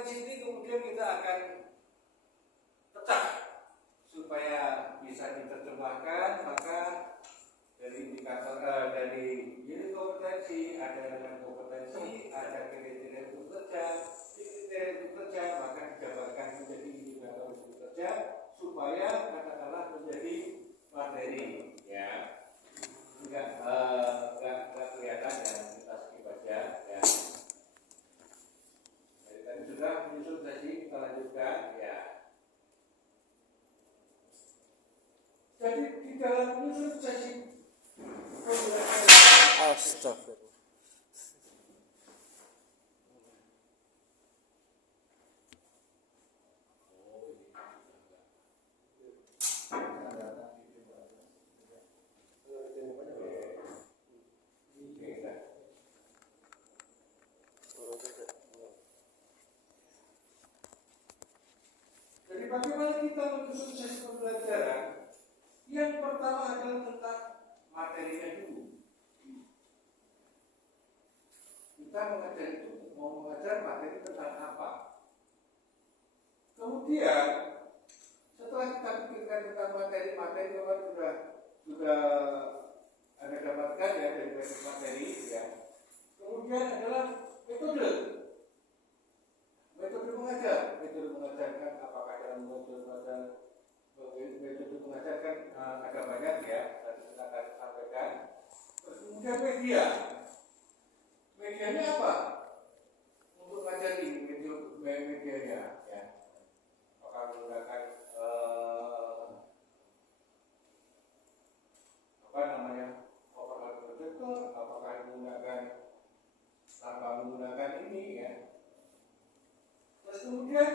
kompetensi ini kemudian kita akan pecah supaya bisa diterjemahkan. Maka dari indikator dari unit kompetensi ada elemen kompetensi, ada kriteria untuk kerja, kriteria untuk kerja maka dijabarkan menjadi indikator untuk kerja supaya katakanlah menjadi materi, ya. Enggak kelihatan ya, kita skip aja ya. Jadi tadi sudah menyusun sesi, kita lanjutkan ya. Jadi di dalam menyusun sesi Astagfirullah. Jadi bagaimana kita menyusun sesi pembelajaran? Yang pertama adalah tentang materinya dulu. Kita mengajar itu mau mengajar materi tentang apa? Kemudian setelah kita pikirkan tentang materi sudah Anda dapatkan ya dari materi ya. Kemudian adalah metode mengajar, metode mengajarkan apakah dalam metode mengajarkan ada banyak ya, tadi kita akan sampaikan. Kemudian medianya apa untuk mengajar ini, medianya ya, apakah menggunakan overhead projector, apakah menggunakan tanpa menggunakan ini ya. Terus kemudian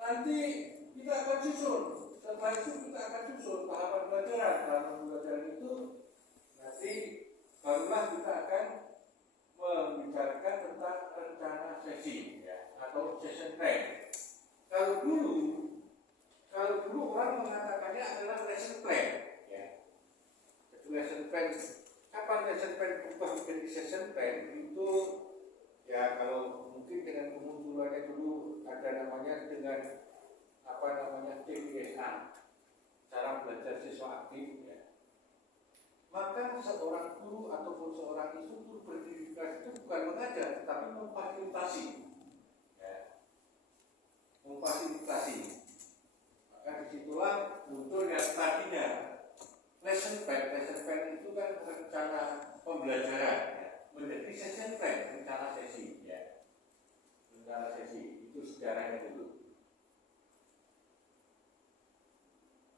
nanti kita akan susun. Setelah itu kita akan susun tahapan pembelajaran. Tahapan pembelajaran itu nanti barulah kita akan membicarakan tentang rencana sesi ya, atau session plan. Kalau dulu orang mengatakannya adalah lesson plan ya. Lesson plan, kapan lesson plan berubah menjadi session plan itu ya, kalau mungkin dengan kemunculannya dulu ada namanya dengan CBSA, cara belajar siswa aktif ya. Maka seorang guru ataupun seorang instruktur pendidikan itu bukan mengajar tetapi memfasilitasi ya. Memfasilitasi. Maka disitulah muncul yang tadinya lesson plan itu kan rencana pembelajaran ya, menjadi session plan, rencana sesi ya. Rencana sesi itu sejarahnya dulu.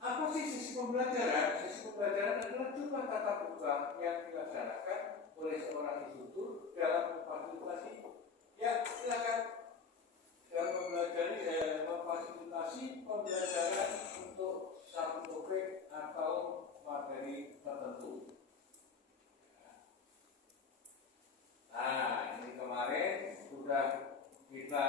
Apa sih sesi pembelajaran? Sesi pembelajaran adalah jumlah tatap muka yang dilaksanakan oleh seorang instruktur dalam memfasilitasi. Ya, silakan dalam memfasilitasi pembelajaran untuk satu topik atau materi tertentu. Nah, ini kemarin sudah kita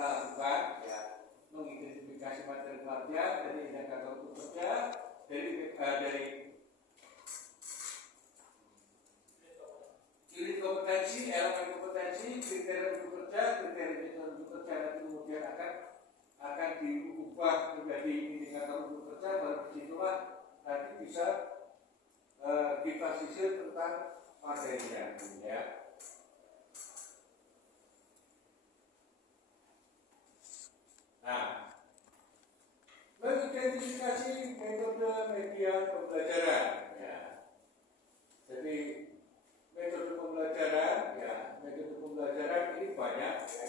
lakukan ya, mengidentifikasi materi pelatihan dari indikator untuk kerja, dari ciri kompetensi, elemen kompetensi, kriteria untuk kerja, kriteria untuk kerja, dan kemudian akan diubah menjadi indikator untuk kerja. Baru disitulah nanti bisa kita sisir tentang materinya ya. Nah, mengidentifikasi metode media pembelajaran ya. Jadi metode pembelajaran ini banyak ya.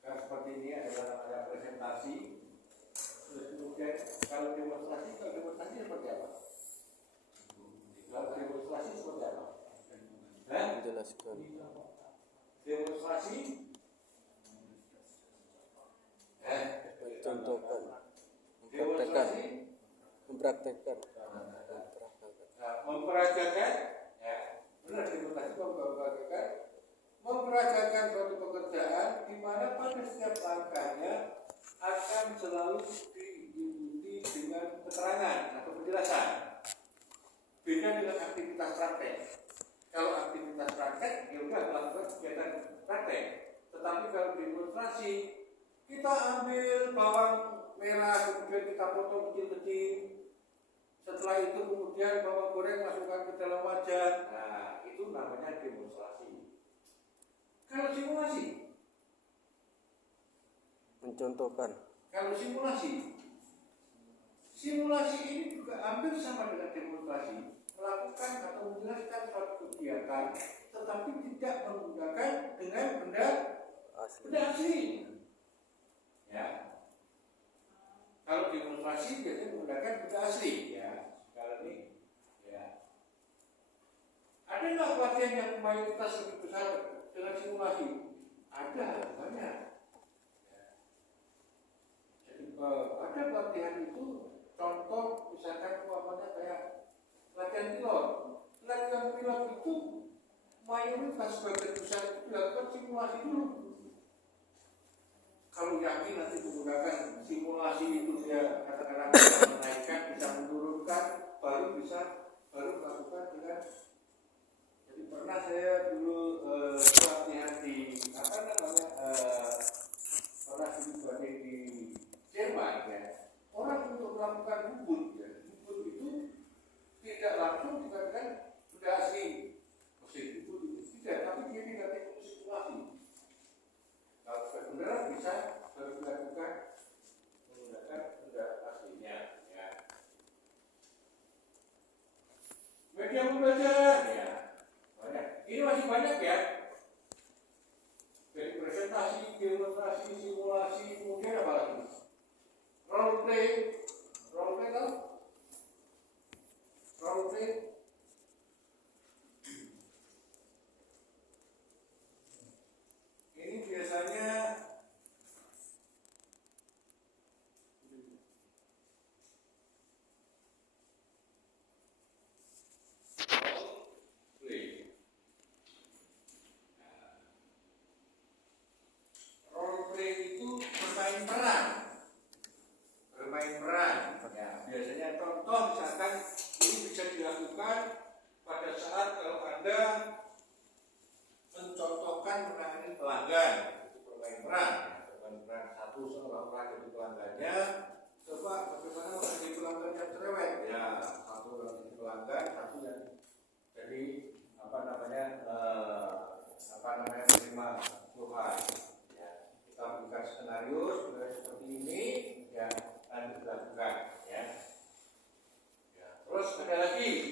Kan seperti ini adalah namanya presentasi. Terus kemudian kalau demonstrasi seperti apa? Kalau demonstrasi seperti apa? Menjelaskan. Demonstrasi contohkan, mempraktekkan ya, benar demonstrasi memperagakan suatu pekerjaan di mana pada setiap langkahnya akan selalu diikuti dengan keterangan atau penjelasan. Beda dengan aktivitas praktek. Kalau aktivitas praktek ya udah melakukan kegiatan praktek, simulasi. Kita ambil bawang merah, kemudian kita potong kecil-kecil. Setelah itu kemudian bawang goreng masukkan ke dalam wajan. Nah, itu namanya demonstrasi. Kalau simulasi, Mencontohkan. kalau simulasi ini juga hampir sama dengan demonstrasi, melakukan atau menjelaskan suatu kegiatan, tetapi tidak menggunakan dengan benda asli. Ya. Kalau demonstrasi biasanya menggunakan benda asli. Ya. Sekarang ini, ya. Ada nggak pelatihan yang mayoritas lebih besar dengan simulasi? Ada, banyak. Ada pelatihan itu, contoh misalkan umpamanya kayak pelatihan pilot. Pelatihan pilot itu mayoritas sebagian besar itu dilakukan simulasi dulu. Kalau yakin nanti menggunakan simulasi itu dia katakanlah bisa menaikkan, bisa menurunkan, baru melakukan dengan. Jadi pernah saya dulu pelatihan di pernah di Jerman ya. Orang untuk melakukan bubut ya. Bubut itu tidak langsung dikatakan sudah asli mesin bubut itu tidak, tapi dia diganti simulasi. Kalau benar bisa baru dilakukan menggunakan benda aslinya ya. Media belajar ya. Banyak. Ini masih banyak ya. Dari presentasi, demonstrasi, simulasi, kemudian apa lagi? Role play kan? Role play. Ini biasanya role play itu bermain peran. Ya, biasanya contoh misalkan ini bisa dilakukan pada saat kalau Anda mencontohkan menangani pelanggan, itu bermain peran. Satu seolah-olah jadi pelanggannya, coba bagaimana menjadi pelanggan yang cerewet. Ya, satu yang jadi pelanggan, satu yang jadi menerima keluhan. Ya, kita buka skenario seperti ini, ya, dan dilakukan. Ya. Terus ada lagi